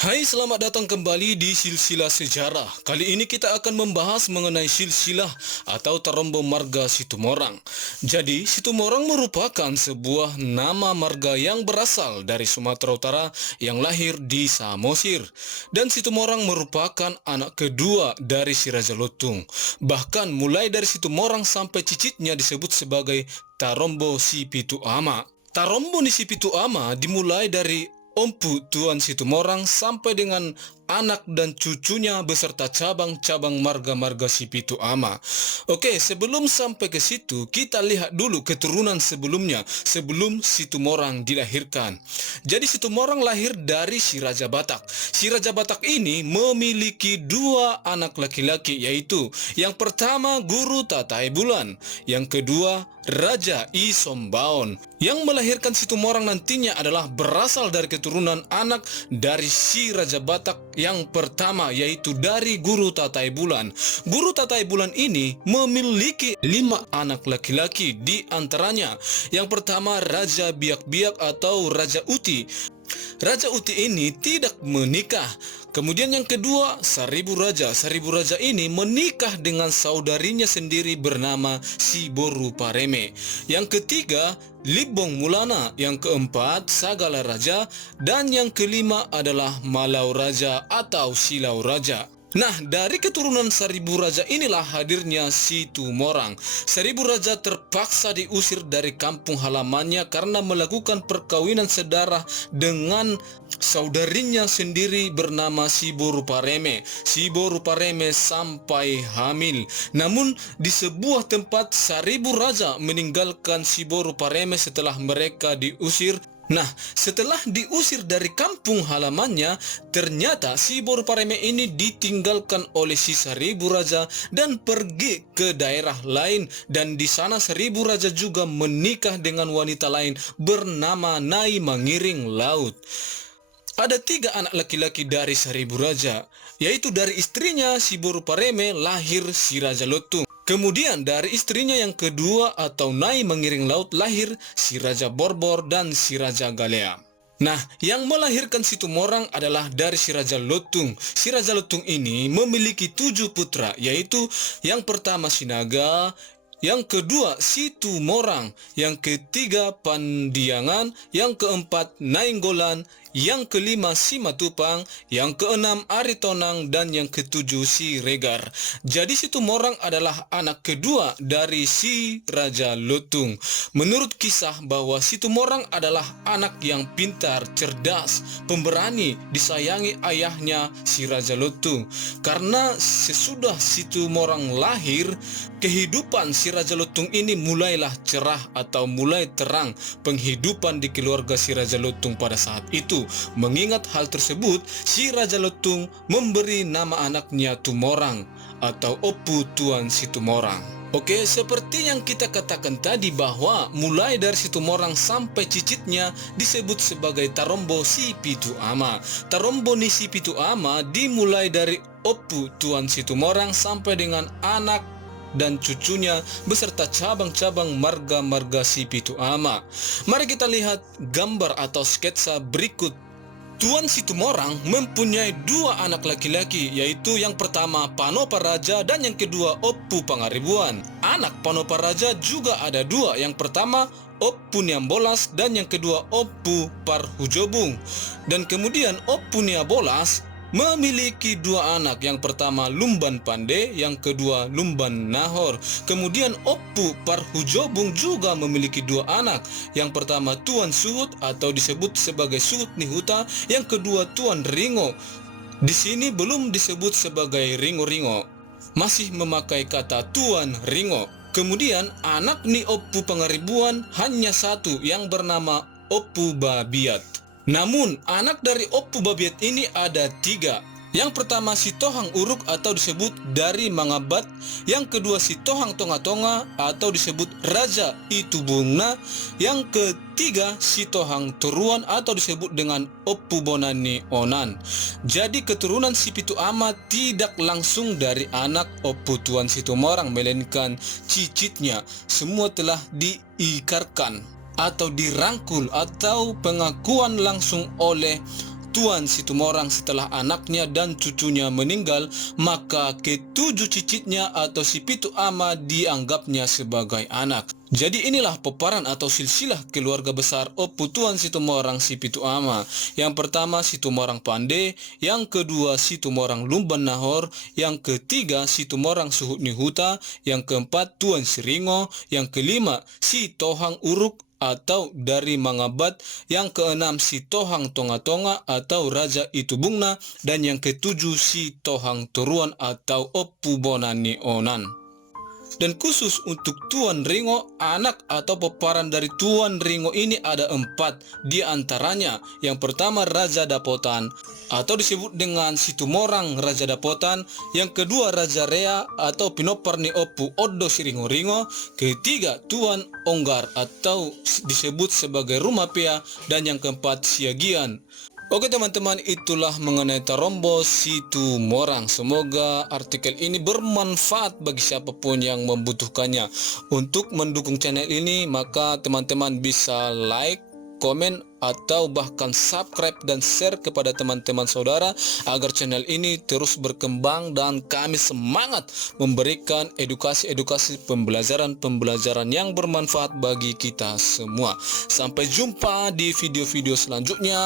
Hai, selamat datang kembali di Silsilah Sejarah. Kali ini kita akan membahas mengenai silsilah atau Tarombo Marga Situmorang. Jadi, Situmorang merupakan sebuah nama marga yang berasal dari Sumatera Utara yang lahir di Samosir. Dan Situmorang merupakan anak kedua dari Si Raja Lotung. Bahkan mulai dari Situmorang sampai cicitnya disebut sebagai Tarombo Si Pitu Ama. Tarombo ni Si Pitu Ama dimulai dari Ompu Tuan Situmorang sampai dengan anak dan cucunya beserta cabang-cabang marga-marga Si Pitu Ama. Oke, sebelum sampai ke situ, kita lihat dulu keturunan sebelumnya sebelum Situmorang dilahirkan. Jadi Situmorang lahir dari Si Raja Batak. Si Raja Batak ini memiliki dua anak laki-laki, yaitu yang pertama Guru Tatai Bulan, yang kedua Raja I Sombaon. Yang melahirkan Situmorang nantinya adalah berasal dari keturunan anak dari Si Raja Batak yang pertama, yaitu dari Guru Tatai Bulan. Guru Tatai Bulan ini memiliki 5 anak laki-laki, di antaranya yang pertama Raja Biak-Biak atau Raja Uti. Raja Uti ini tidak menikah. Kemudian yang kedua, Seribu Raja. Seribu Raja ini menikah dengan saudarinya sendiri bernama Si Boru Pareme. Yang ketiga, Libong Mulana. Yang keempat, Sagala Raja. Dan yang kelima adalah Malau Raja atau Silau Raja. Nah, dari keturunan Seribu Raja inilah hadirnya Situmorang. Seribu Raja terpaksa diusir dari kampung halamannya karena melakukan perkawinan sedarah dengan saudarinya sendiri bernama Si Boru Pareme. Si Boru Pareme sampai hamil. Namun di sebuah tempat Seribu Raja meninggalkan Si Boru Pareme setelah mereka diusir. Nah, setelah diusir dari kampung halamannya, ternyata Si Boru Pareme ini ditinggalkan oleh si Seribu Raja dan pergi ke daerah lain, dan di sana Seribu Raja juga menikah dengan wanita lain bernama Nai Mangiring Laut. Ada 3 anak laki-laki dari Seribu Raja, yaitu dari istrinya Si Boru Pareme lahir Si Raja Lotung. Kemudian dari istrinya yang kedua atau Nai Mangiring Laut lahir Si Raja Borbor dan Si Raja Galea. Nah, yang melahirkan Situmorang adalah dari Si Raja Lotung. Si Raja Lotung ini memiliki 7 putra, yaitu yang pertama Sinaga, yang kedua Situmorang, yang ketiga Pandiangan, yang keempat Nainggolan, yang kelima Simatupang, yang keenam Aritonang, dan yang ketujuh Si Regar. Jadi Situmorang adalah anak kedua dari Si Raja Lotung. Menurut kisah bahwa Situmorang adalah anak yang pintar, cerdas, pemberani, disayangi ayahnya Si Raja Lotung. Karena sesudah Situmorang lahir, kehidupan Si Raja Lotung ini mulailah cerah atau mulai terang penghidupan di keluarga Si Raja Lotung pada saat itu. Mengingat hal tersebut, Si Raja Lotung memberi nama anaknya Tumorang atau Opu Tuan Situmorang. Oke, seperti yang kita katakan tadi bahwa mulai dari Situmorang sampai cicitnya disebut sebagai Tarombo Si Pitu Ama. Tarombo ni Si Pitu Ama dimulai dari Opu Tuan Situmorang sampai dengan anak dan cucunya beserta cabang-cabang marga-marga Si Pitu Ama. Mari kita lihat gambar atau sketsa berikut. Tuan Situmorang mempunyai 2 anak laki-laki, yaitu yang pertama Panopa Raja dan yang kedua Opu Pangaribuan. Anak Panopa Raja juga ada 2, yang pertama Opu Niambolas dan yang kedua Opu Parhujobung. Dan kemudian Opu Niambolas memiliki 2 anak, yang pertama Lumban Pande, yang kedua Lumban Nahor. Kemudian Opu Parhujobung juga memiliki 2 anak, yang pertama Tuan Suhut atau disebut sebagai Suhut Nihuta, yang kedua Tuan Ringo. Di sini belum disebut sebagai Ringo-Ringo, masih memakai kata Tuan Ringo. Kemudian anak ni Opu Pangaribuan hanya 1, yang bernama Opu Babiat. Namun anak dari Opu Babiat ini ada 3. Yang pertama Si Tohang Uruk atau disebut dari Mangabat, yang kedua Si Tohang Tonga-Tonga atau disebut Raja Itubungna, yang ketiga Si Tohang Turuan atau disebut dengan Opu Bonani Onan. Jadi keturunan Si Pitu Ama tidak langsung dari anak Opu Tuan Situmorang, melainkan cicitnya semua telah diikarkan atau dirangkul atau pengakuan langsung oleh Tuan Situmorang setelah anaknya dan cucunya meninggal, maka ketujuh cicitnya atau si pitu ama dianggapnya sebagai anak. Jadi inilah peparan atau silsilah keluarga besar Opu Tuan Situmorang si pitu ama. Yang pertama Situmorang Pande, yang kedua Situmorang Lumban Nahor, yang ketiga Situmorang Suhut Nihuta, yang keempat Tuan Siringo, yang kelima si Tohang Uruk atau dari Mangabat, yang keenam si Tohang Tonga-Tonga atau Raja Itubungna, dan yang ketujuh si Tohang Toruan atau Opu Bonani Onan. Dan khusus untuk Tuan Ringo, anak atau peparan dari Tuan Ringo ini ada 4 di antaranya. Yang pertama Raja Dapotan atau disebut dengan Situmorang Raja Dapotan, yang kedua Raja Rea atau Pinoparni Opu Odo Siringo-Ringo, ketiga Tuan Onggar atau disebut sebagai Rumapea, dan yang keempat Siagian. Oke teman-teman, itulah mengenai Tarombo Situmorang. Semoga artikel ini bermanfaat bagi siapapun yang membutuhkannya. Untuk mendukung channel ini, maka teman-teman bisa like, komen, atau bahkan subscribe dan share kepada teman-teman saudara agar channel ini terus berkembang dan kami semangat memberikan edukasi-edukasi pembelajaran yang bermanfaat bagi kita semua. Sampai jumpa di video-video selanjutnya.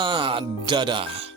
Dadah.